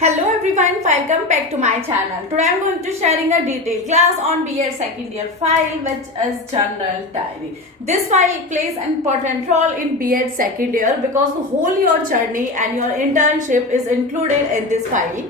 Hello everyone, welcome back to my channel. Today I am going to sharing a detailed class on B.Ed second year file which is Journal Diary. This file plays an important role in B.Ed second year because the whole your journey and your internship is included in this file.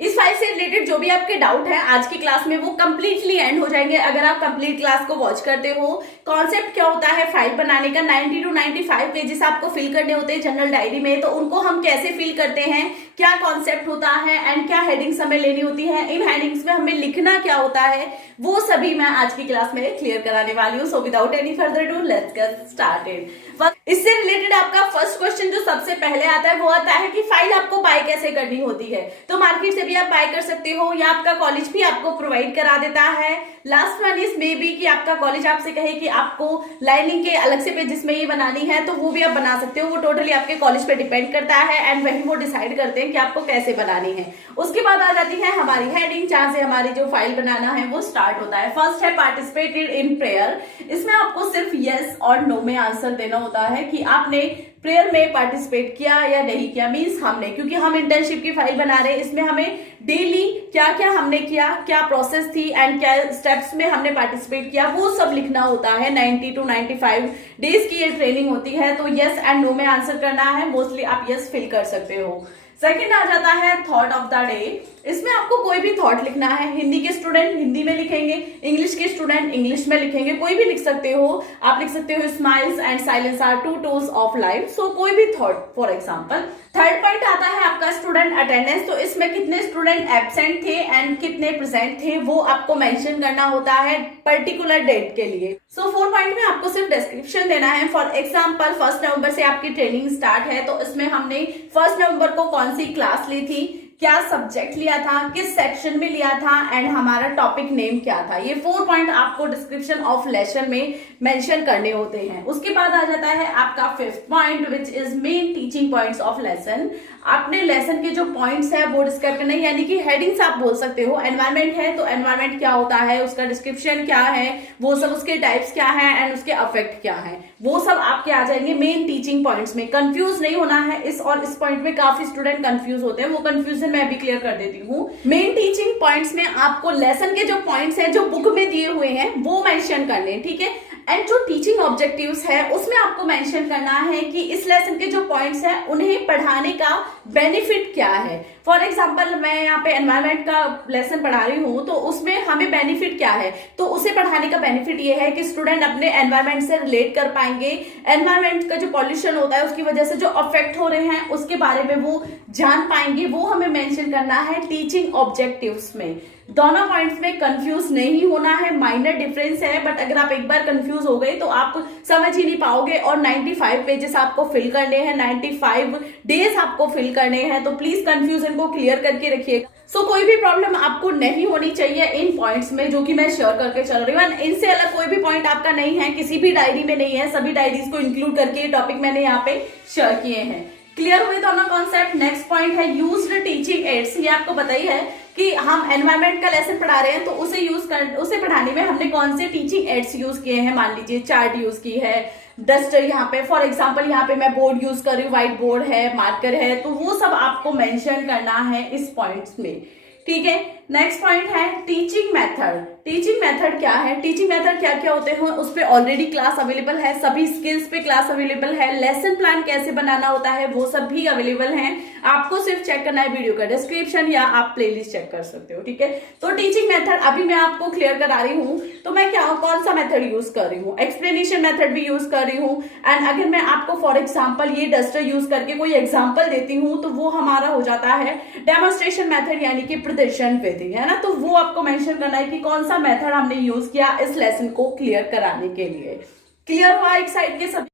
इस file से related जो भी आपके doubt है आज की class में वो कंप्लीटली एंड हो जाएंगे अगर आप कंप्लीट क्लास को वॉच करते हो। कॉन्सेप्ट क्या होता है फाइल बनाने का, 90 to 95 पेजेस आपको फिल करने होते हैं जनरल डायरी में, तो उनको हम कैसे फिल करते हैं, क्या कॉन्सेप्ट होता है एंड क्या हेडिंग्स हमें लेनी होती है, इन हेडिंग्स में हमें लिखना क्या होता है, वो सभी मैं आज की क्लास में क्लियर कराने वाली हूँ। So without any further do let's get started. इससे रिलेटेड आपका फर्स्ट क्वेश्चन जो सबसे पहले आता है वो आता है कि फाइल आपको बाय कैसे करनी होती है। तो मार्केट से भी आप बाय कर सकते हो या आपका कॉलेज भी आपको प्रोवाइड करा देता है। Last one is may be कि आपका कॉलेज आपसे कहे कि आपको लाइनिंग के अलग से पेजेस में ये बनानी है तो वो भी आप बना सकते हो। वो टोटली आपके कॉलेज पे डिपेंड करता है एंड वही वो डिसाइड करते हैं कि आपको कैसे बनानी है। उसके बाद आ जाती है हमारी हेडिंग, जहां से हमारी जो फाइल बनाना है वो स्टार्ट होता है। फर्स्ट है पार्टिसिपेटेड इन प्रेयर। इसमें आपको सिर्फ यस और नो में आंसर देना होता है कि आपने प्रेयर में पार्टिसिपेट किया या नहीं किया। मींस हमने, क्योंकि हम इंटर्नशिप की फाइल बना रहे हैं, इसमें हमें डेली क्या क्या हमने किया, क्या प्रोसेस थी एंड क्या स्टेप्स में हमने पार्टिसिपेट किया, वो सब लिखना होता है। 90 to 95 डेज की ये ट्रेनिंग होती है, तो यस एंड नो में आंसर करना है। मोस्टली आप यस फिल कर सकते हो। सेकेंड आ जाता है थॉट ऑफ द डे। इसमें आपको कोई भी थॉट लिखना है। हिंदी के स्टूडेंट हिंदी में लिखेंगे, इंग्लिश के स्टूडेंट इंग्लिश में लिखेंगे, कोई भी लिख सकते हो। आप लिख सकते हो smiles and silence are two tools of life. So कोई भी thought for example. Third point आता है आपका स्टूडेंट अटेंडेंस। तो इसमें कितने स्टूडेंट एब्सेंट थे एंड कितने प्रेजेंट थे वो आपको मेंशन करना होता है पर्टिकुलर डेट के लिए। सो 4 पॉइंट में आपको सिर्फ डिस्क्रिप्शन देना है। फॉर एग्जांपल 1 नवंबर से आपकी ट्रेनिंग स्टार्ट है, तो इसमें हमने 1 नवंबर को कौन सी क्लास ली थी, क्या सब्जेक्ट लिया था, किस सेक्शन में लिया था एंड हमारा टॉपिक नेम क्या था। ये 4 पॉइंट आपको डिस्क्रिप्शन ऑफ लेसन में मेंशन करने होते हैं। उसके बाद आ जाता है आपका 5th point which is main teaching points of lesson. आपने लेसन के जो पॉइंट्स है वो डिस्क्राइब करना है, यानी कि हेडिंग्स आप बोल सकते हो। एनवायरमेंट है तो एनवायरमेंट क्या होता है, उसका डिस्क्रिप्शन क्या है, वो सब उसके टाइप्स क्या है एंड उसके अफेक्ट क्या है, वो सब आपके आ जाएंगे मेन टीचिंग पॉइंट्स में। कंफ्यूज नहीं होना है इस पॉइंट में। काफी स्टूडेंट कंफ्यूज होते हैं, वो कंफ्यूजन मैं भी क्लियर कर देती हूँ। मेन टीचिंग पॉइंट्स में आपको लेसन के जो पॉइंट्स हैं जो बुक में दिए हुए हैं वो मेंशन करने, ठीक है। एंड जो टीचिंग ऑब्जेक्टिव्स है उसमें आपको मेंशन करना है कि इस लेसन के जो पॉइंट्स हैं उन्हें पढ़ाने का बेनिफिट क्या है। फॉर एग्जाम्पल मैं यहाँ पे एनवायरमेंट का लेसन पढ़ा रही हूँ, तो उसमें हमें बेनिफिट क्या है, तो उसे पढ़ाने का बेनिफिट ये है कि स्टूडेंट अपने एनवायरमेंट से रिलेट कर पाएंगे। एनवायरमेंट का जो पॉल्यूशन होता है उसकी वजह से जो अफेक्ट हो रहे हैं उसके बारे में वो जान पाएंगे, वो हमें मेंशन करना है टीचिंग ऑब्जेक्टिव्स में। दोनों पॉइंट्स में कंफ्यूज नहीं होना है, माइनर डिफरेंस है, बट अगर आप एक बार कंफ्यूज हो गए तो आप समझ ही नहीं पाओगे। और 95 पेजेस आपको फिल करने हैं, 95 डेज आपको फिल करने हैं, तो प्लीज कंफ्यूजन को क्लियर करके रखिए। सो कोई भी प्रॉब्लम आपको नहीं होनी चाहिए इन पॉइंट्स में जो कि मैं शेयर करके चल रही हूँ। इनसे अलग कोई भी पॉइंट आपका नहीं है, किसी भी डायरी में नहीं है, सभी डायरीज को इंक्लूड करके ये टॉपिक मैंने यहाँ पे शेयर किए हैं। क्लियर हुए दोनों कॉन्सेप्ट। नेक्स्ट पॉइंट है यूज्ड टीचिंग एड्स। ये आपको बताई है कि हम एनवायरमेंट का लेसन पढ़ा रहे हैं, तो उसे पढ़ाने में हमने कौन से टीचिंग एड्स यूज किए हैं। मान लीजिए चार्ट यूज की है, डस्टर यहाँ पे फॉर एग्जांपल, यहाँ पे मैं बोर्ड यूज कर रही हूँ, व्हाइट बोर्ड है, मार्कर है, तो वो सब आपको मेंशन करना है इस पॉइंट्स में, ठीक है। नेक्स्ट पॉइंट है टीचिंग मेथड। टीचिंग मेथड क्या है, टीचिंग मेथड क्या क्या होते हैं उस पे ऑलरेडी क्लास अवेलेबल है, सभी स्किल्स पे क्लास अवेलेबल है। लेसन प्लान कैसे बनाना होता है वो सब भी अवेलेबल है, आपको सिर्फ चेक करना है वीडियो का डिस्क्रिप्शन या आप प्लेलिस्ट चेक कर सकते हो, ठीक है। तो टीचिंग मेथड अभी मैं आपको क्लियर करा रही हूँ, तो मैं कौन सा मेथड यूज कर रही हूँ, एक्सप्लेनेशन मेथड भी यूज कर रही हूँ। एंड अगर मैं आपको फॉर एग्जाम्पल ये डस्टर यूज करके कोई एग्जाम्पल देती हूँ तो वो हमारा हो जाता है डेमोन्स्ट्रेशन मेथड, यानी कि प्रदर्शन विधि, है ना। तो वो आपको मेंशन करना है कि कौन सा मेथड हमने यूज किया इस लेसन को क्लियर कराने के लिए। क्लियर हुआ एक साइड के सभी।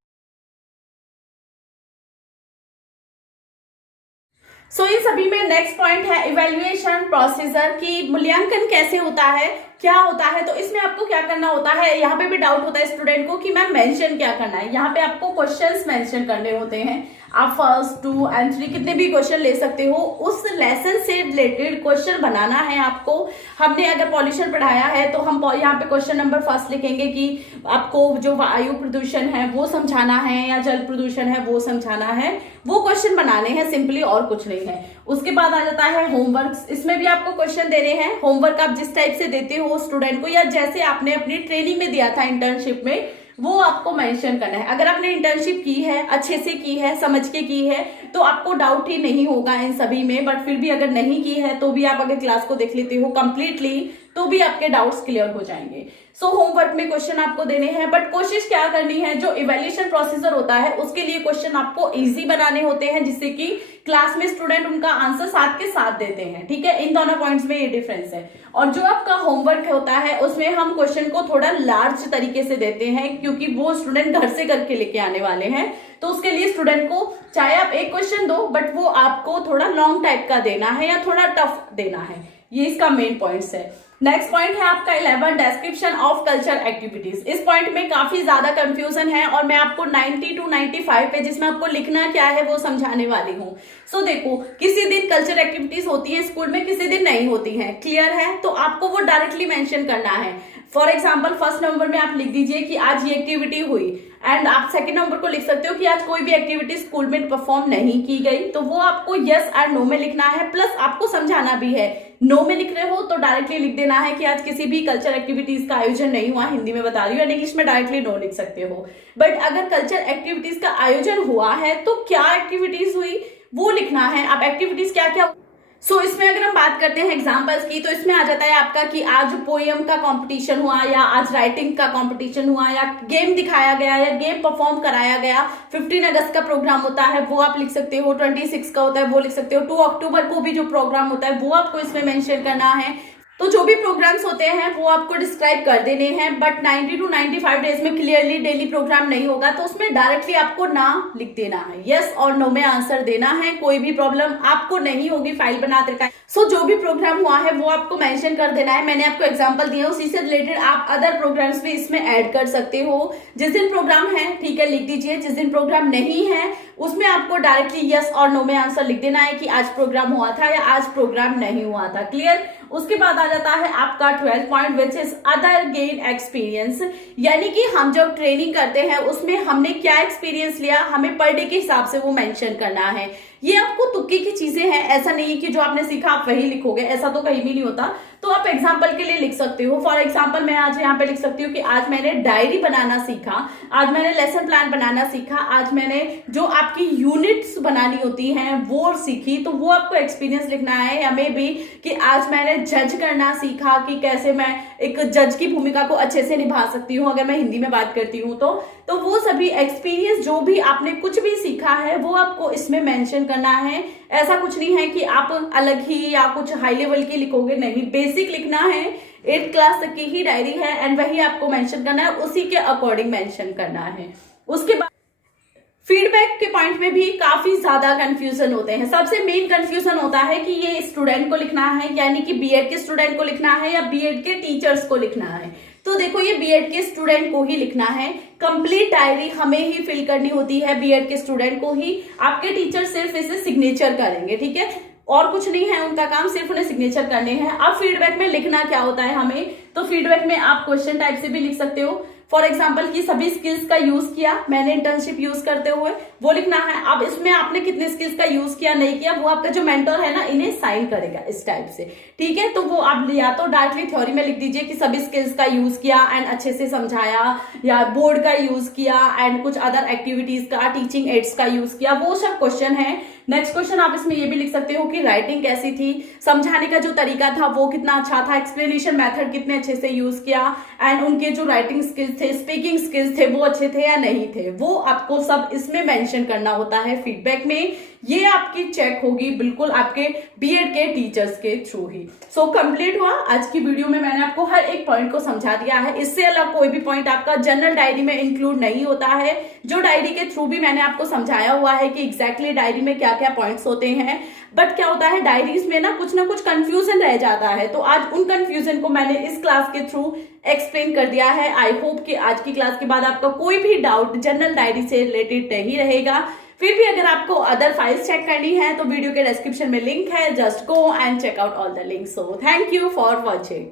सो इन सभी में नेक्स्ट पॉइंट है इवैल्यूएशन प्रोसीजर की मूल्यांकन कैसे होता है, क्या होता है। तो इसमें आपको क्या करना होता है, यहाँ पे भी डाउट होता है स्टूडेंट को कि मैम मेंशन क्या करना है। यहाँ पे आपको क्वेश्चंस मेंशन करने होते हैं। आप फर्स्ट 2 एंड 3 कितने भी क्वेश्चन ले सकते हो। उस लेसन से रिलेटेड क्वेश्चन बनाना है आपको। हमने अगर पॉल्यूशन पढ़ाया है तो हम यहाँ पे क्वेश्चन नंबर फर्स्ट लिखेंगे कि आपको जो वायु प्रदूषण है वो समझाना है या जल प्रदूषण है वो समझाना है। वो क्वेश्चन बनाने हैं सिंपली, और कुछ नहीं है। उसके बाद आ जाता है होमवर्क। इसमें भी आपको क्वेश्चन देने हैं। होमवर्क आप जिस टाइप से देते हो स्टूडेंट को, या जैसे आपने अपनी ट्रेनिंग में दिया था इंटर्नशिप में, वो आपको मेंशन करना है। अगर आपने इंटर्नशिप की है, अच्छे से की है, समझ के की है, तो आपको डाउट ही नहीं होगा इन सभी में। बट फिर भी अगर नहीं की है तो भी आप अगर क्लास को देख लेते हो कंप्लीटली तो भी आपके डाउट्स क्लियर हो जाएंगे। सो होमवर्क में क्वेश्चन आपको देने हैं, बट कोशिश क्या करनी है, जो इवैल्यूएशन प्रोसीजर होता है उसके लिए क्वेश्चन आपको इजी बनाने होते हैं, जिससे कि क्लास में स्टूडेंट उनका आंसर साथ के साथ देते हैं। ठीक है, इन दोनों पॉइंट्स में ये डिफरेंस है। और जो आपका होमवर्क होता है उसमें हम क्वेश्चन को थोड़ा लार्ज तरीके से देते हैं, क्योंकि वो स्टूडेंट घर से करके लेके आने वाले हैं। तो उसके लिए स्टूडेंट को चाहे आप एक क्वेश्चन दो, बट वो आपको थोड़ा लॉन्ग टाइप का देना है या थोड़ा टफ देना है। ये इसका मेन पॉइंट्स है। नेक्स्ट पॉइंट है आपका 11 डिस्क्रिप्शन ऑफ कल्चर एक्टिविटीज। इस पॉइंट में काफी ज्यादा कंफ्यूजन है और मैं आपको 90 to 95 पेजेस में आपको लिखना क्या है वो समझाने वाली हूँ। सो देखो, किसी दिन कल्चर एक्टिविटीज होती है स्कूल में, किसी दिन नहीं होती है। क्लियर है? तो आपको वो डायरेक्टली मेंशन करना है। फॉर एग्जाम्पल फर्स्ट नंबर में आप लिख दीजिए कि आज ये एक्टिविटी हुई, एंड आप सेकंड नंबर को लिख सकते हो कि आज कोई भी एक्टिविटी स्कूल में परफॉर्म नहीं की गई। तो वो आपको यस एंड नो में लिखना है, प्लस आपको समझाना भी है। नो में लिख रहे हो तो डायरेक्टली लिख देना है कि आज किसी भी कल्चर एक्टिविटीज का आयोजन नहीं हुआ, हिंदी में बता रही हूँ, एंड इंग्लिश में डायरेक्टली नो लिख सकते हो। बट अगर कल्चर एक्टिविटीज का आयोजन हुआ है तो क्या एक्टिविटीज हुई वो लिखना है। अब एक्टिविटीज क्या क्या सो इसमें अगर हम बात करते हैं एग्जांपल्स की, तो इसमें आ जाता है आपका कि आज पोएम का कंपटीशन हुआ, या आज राइटिंग का कंपटीशन हुआ, या गेम दिखाया गया, या गेम परफॉर्म कराया गया। 15 अगस्त का प्रोग्राम होता है वो आप लिख सकते हो, 26 का होता है वो लिख सकते हो, 2 अक्टूबर को भी जो प्रोग्राम होता है वो आपको इसमें मेंशन करना है। तो जो भी प्रोग्राम्स होते हैं वो आपको डिस्क्राइब कर देने हैं। बट 90 to 95 डेज में क्लियरली डेली प्रोग्राम नहीं होगा, तो उसमें डायरेक्टली आपको ना लिख देना है, यस और नो में आंसर देना है। कोई भी प्रॉब्लम आपको नहीं होगी फाइल बनाते टाइम। सो जो भी प्रोग्राम हुआ है वो आपको मेंशन कर देना है। मैंने आपको एग्जांपल दिया, उसी से रिलेटेड आप अदर प्रोग्राम्स भी इसमें ऐड कर सकते हो। जिस दिन प्रोग्राम है ठीक है लिख दीजिए, जिस दिन प्रोग्राम नहीं है उसमें आपको डायरेक्टली यस और नो में आंसर लिख देना है कि आज प्रोग्राम हुआ था या आज प्रोग्राम नहीं हुआ था। क्लियर? उसके बाद आ जाता है आपका 12 point which is other gain experience, यानी कि हम जब ट्रेनिंग करते हैं उसमें हमने क्या एक्सपीरियंस लिया, हमें पर डे के हिसाब से वो मेंशन करना है। ये आपको तुक्के की चीजें हैं, ऐसा नहीं है कि जो आपने सीखा आप वही लिखोगे, ऐसा तो कहीं भी नहीं होता। तो आप एग्जाम्पल के लिए लिख सकते हो। फॉर एग्जाम्पल मैं आज यहाँ पे लिख सकती हूँ कि आज मैंने डायरी बनाना सीखा, आज मैंने लेसन प्लान बनाना सीखा, आज मैंने जो आपकी यूनिट्स बनानी होती हैं वो सीखी। तो वो आपको एक्सपीरियंस लिखना है। हमें भी कि आज मैंने जज करना सीखा, कि कैसे मैं एक जज की भूमिका को अच्छे से निभा सकती हूँ अगर मैं हिंदी में बात करती हूँ तो वो सभी एक्सपीरियंस जो भी आपने कुछ भी सीखा है वो आपको इसमें मेंशन करना है। ऐसा कुछ नहीं है कि आप अलग ही या कुछ हाई लेवल की लिखोगे, नहीं, बेसिक लिखना है। 8th क्लास तक की ही डायरी है एंड वही आपको मेंशन करना है, उसी के अकॉर्डिंग मेंशन करना है। उसके बाद फीडबैक के पॉइंट में भी काफी ज्यादा कंफ्यूजन होते हैं। सबसे मेन कंफ्यूजन होता है कि ये स्टूडेंट को लिखना है, यानी कि बीएड के स्टूडेंट को लिखना है या बीएड के टीचर्स को लिखना है। तो देखो, ये बीएड के स्टूडेंट को ही लिखना है। कंप्लीट डायरी हमें ही फिल करनी होती है, बीएड के स्टूडेंट को ही। आपके टीचर सिर्फ इसे सिग्नेचर करेंगे, ठीक है, और कुछ नहीं है उनका काम, सिर्फ उन्हें सिग्नेचर करने हैं। अब फीडबैक में लिखना क्या होता है हमें, तो फीडबैक में आप क्वेश्चन टाइप से भी लिख सकते हो। फॉर एग्जाम्पल कि सभी स्किल्स का यूज किया मैंने इंटर्नशिप यूज करते हुए, वो लिखना है। अब इसमें आपने कितने स्किल्स का यूज किया नहीं किया वो आपका जो मेंटर है ना इन्हें साइन करेगा इस टाइप से, ठीक है। तो वो आप या तो डायरेक्टली थ्योरी में लिख दीजिए कि सभी स्किल्स का यूज किया एंड अच्छे से समझाया, या बोर्ड का यूज किया एंड कुछ अदर एक्टिविटीज का, टीचिंग एड्स का यूज किया, वो सब क्वेश्चन है। नेक्स्ट क्वेश्चन आप इसमें ये भी लिख सकते हो कि राइटिंग कैसी थी, समझाने का जो तरीका था वो कितना अच्छा था, एक्सप्लेनेशन मेथड कितने अच्छे से यूज किया, एंड उनके जो राइटिंग स्किल्स थे, स्पीकिंग स्किल्स थे, वो अच्छे थे या नहीं थे, वो आपको सब इसमें मेंशन करना होता है फीडबैक में। ये आपकी चेक होगी बिल्कुल आपके बीएड के टीचर्स के थ्रू ही। सो कंप्लीट हुआ आज की वीडियो में, मैंने आपको हर एक पॉइंट को समझा दिया है। इससे अलग कोई भी पॉइंट आपका जनरल डायरी में इंक्लूड नहीं होता है, जो डायरी के थ्रू भी मैंने आपको समझाया हुआ है कि एग्जैक्टली डायरी में क्या क्या पॉइंट्स होते हैं। बट क्या होता है डायरीज में ना कुछ कंफ्यूजन रह जाता है, तो आज उन कंफ्यूजन को मैंने इस क्लास के थ्रू एक्सप्लेन कर दिया है। आई होप कि आज की क्लास के बाद आपका कोई भी डाउट जनरल डायरी से रिलेटेड नहीं रहेगा। फिर भी अगर आपको अदर फाइल्स चेक करनी है तो वीडियो के डिस्क्रिप्शन में लिंक है, just go and check out all the links. So thank you for watching.